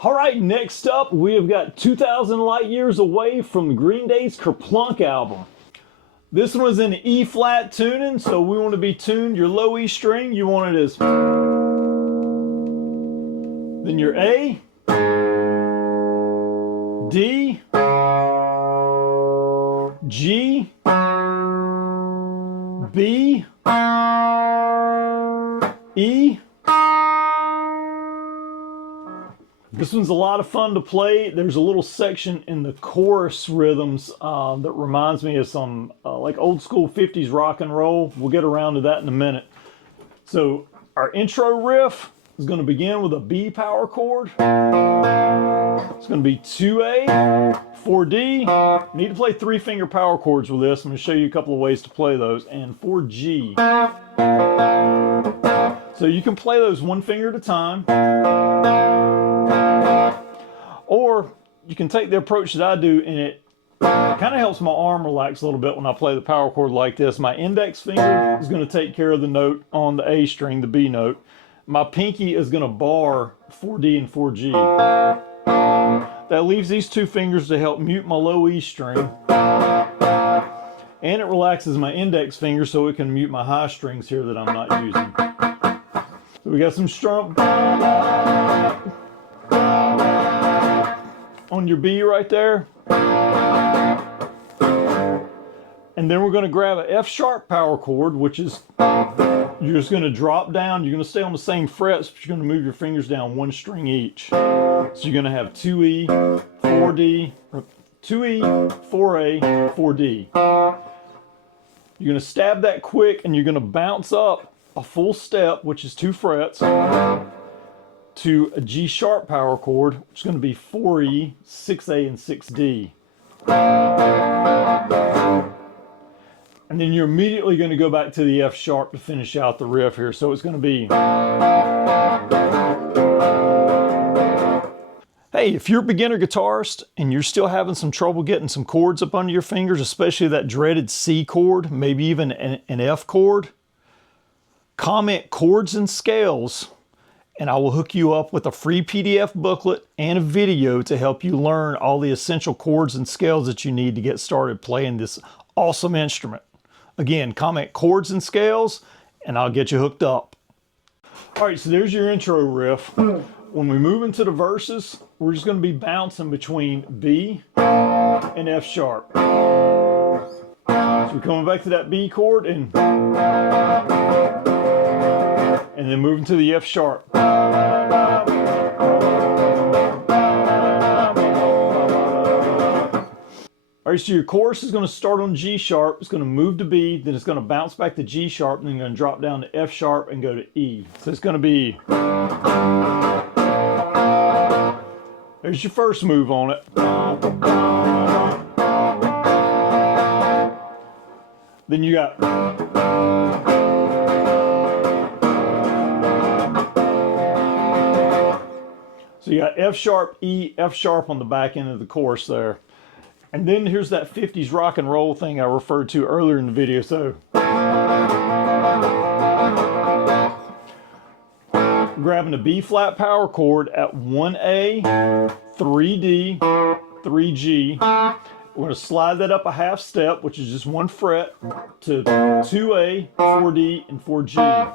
All right, next up, we have got 2,000 Light Years Away from Green Day's Kerplunk album. This one is in E flat tuning, so we want to be tuned. Your low E string, you want it as. Then your A, D, G, B, E. This one's a lot of fun to play. There's a little section in the chorus rhythms that reminds me of some like old school 50s rock and roll. We'll get around to that in a minute. So our intro riff is going to begin with a B power chord. It's going to be 2A, 4D. Need to play 3-finger power chords with this. I'm going to show you a couple of ways to play those. And 4G. So you can play those one finger at a time. Or you can take the approach that I do, and it kind of helps my arm relax a little bit when I play the power chord like this. My index finger is going to take care of the note on the A string, the B note. My pinky is going to bar 4D and 4G. That leaves these two fingers to help mute my low E string. And it relaxes my index finger so it can mute my high strings here that I'm not using. So we got some strum on your B right there. And then we're going to grab an F sharp power chord, which is, you're just going to drop down. You're going to stay on the same frets, but you're going to move your fingers down one string each. So you're going to have 2E, 4D, 2E, 4A, 4D. You're going to stab that quick, and you're going to bounce up a full step, which is 2 frets, to a G sharp power chord, which is going to be 4E, 6A, and 6D. And then you're immediately going to go back to the F sharp to finish out the riff here. So it's going to be. Hey, if you're a beginner guitarist and you're still having some trouble getting some chords up under your fingers, especially that dreaded C chord, maybe even an F chord, comment chords and scales, and I will hook you up with a free PDF booklet and a video to help you learn all the essential chords and scales that you need to get started playing this awesome instrument. Again, comment chords and scales, and I'll get you hooked up. All right, so there's your intro riff. When we move into the verses, we're just going to be bouncing between B and F sharp. So we're coming back to that B chord and then moving to the F sharp. All right, so your chorus is going to start on G sharp, it's going to move to B, then it's going to bounce back to G sharp, and then going to drop down to F sharp and go to E. So it's going to be, there's your first move on it. Then you got, so you got F sharp, E, F sharp on the back end of the chorus there. And then here's that 50s rock and roll thing I referred to earlier in the video. So grabbing a B flat power chord at 1A, 3D, 3G. We're going to slide that up a half step, which is just 1 fret, to 2A, 4D, and 4G.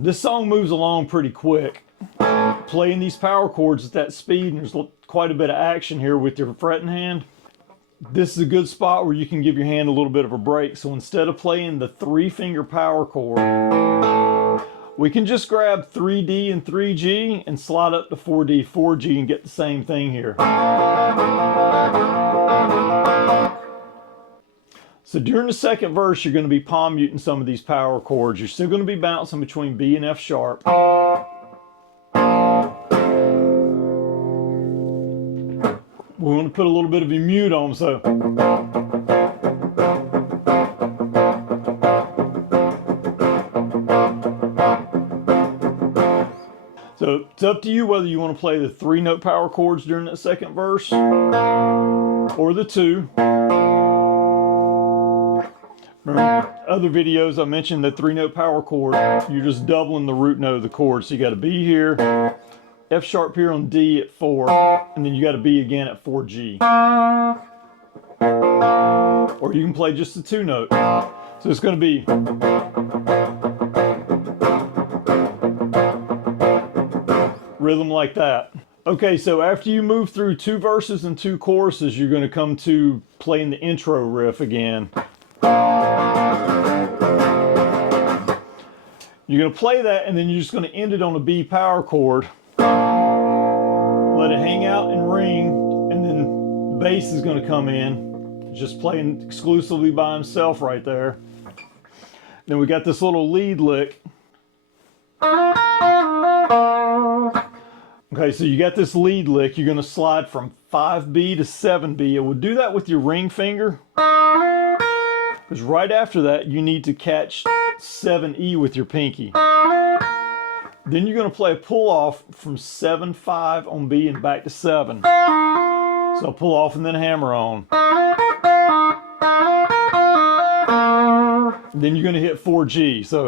This song moves along pretty quick. Playing these power chords at that speed, and there's quite a bit of action here with your fretting hand. This is a good spot where you can give your hand a little bit of a break. So instead of playing the 3-finger power chord, we can just grab 3D and 3G and slide up to 4D, 4G and get the same thing here. So during the second verse, you're going to be palm muting some of these power chords. You're still going to be bouncing between B and F sharp. We want to put a little bit of a mute on them, so. So it's up to you whether you want to play the 3-note power chords during that second verse or the 2. Remember, other videos I mentioned the 3-note power chord, you're just doubling the root note of the chord. So you got a B here, F sharp here on D at 4, and then you got a B again at 4G. Or you can play just the 2-note. So it's going to be rhythm like that. Okay, so after you move through 2 verses and 2 choruses, you're going to come to playing the intro riff again. You're going to play that, and then you're just going to end it on a B power chord. Let it hang out and ring, and then the bass is going to come in, just playing exclusively by himself right there. Then we got this little lead lick. Okay, so you got this lead lick. You're going to slide from 5B to 7B. And we'll do that with your ring finger. Because right after that, you need to catch 7E with your pinky. Then you're going to play a pull off from 7-5 on B and back to 7. So pull off and then hammer on. Then you're going to hit 4G. So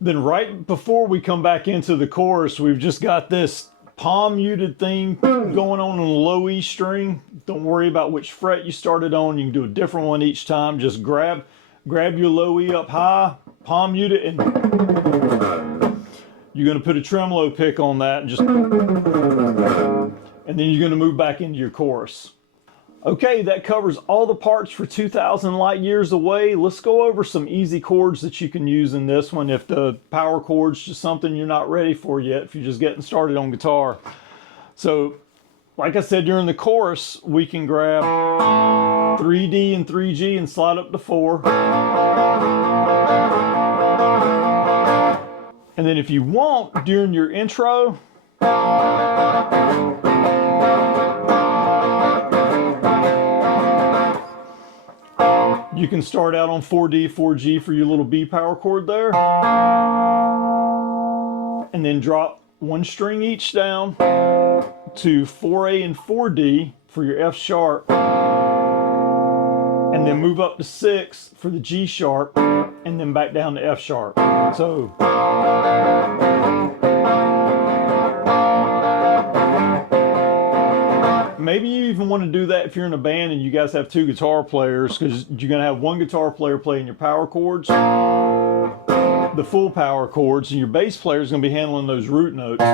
then right before we come back into the chorus, we've just got this palm muted thing going on the low E string. Don't worry about which fret you started on. You can do a different one each time. Just grab your low E up high, palm mute it, and you're going to put a tremolo pick on that, and then you're going to move back into your chorus. Okay, that covers all the parts for 2,000 Light Years Away. Let's go over some easy chords that you can use in this one if the power chord's just something you're not ready for yet, if you're just getting started on guitar. So, like I said, during the chorus, we can grab 3D and 3G and slide up to 4. And then if you want, during your intro, you can start out on 4D, 4G for your little B power chord there. And then drop 1 string each down to 4A and 4D for your F sharp. And then move up to 6 for the G sharp. And then back down to F sharp. So maybe you even want to do that if you're in a band and you guys have 2 guitar players, because you're going to have 1 guitar player playing your power chords, the full power chords, and your bass player is going to be handling those root notes.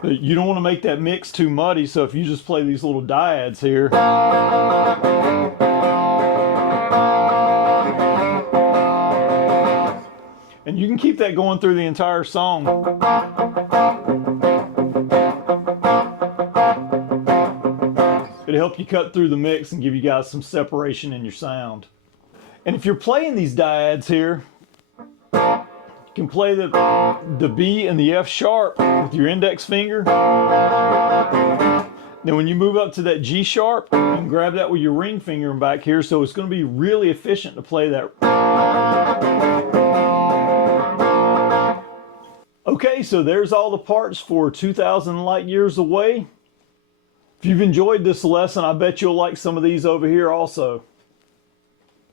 But you don't want to make that mix too muddy, so if you just play these little dyads here, and you can keep that going through the entire song. It'll help you cut through the mix and give you guys some separation in your sound. And if you're playing these dyads here, you can play the B and the F sharp with your index finger. Then when you move up to that G sharp, you can grab that with your ring finger and back here, so it's going to be really efficient to play that. Okay, so there's all the parts for 2,000 Light Years Away. If you've enjoyed this lesson, I bet you'll like some of these over here also.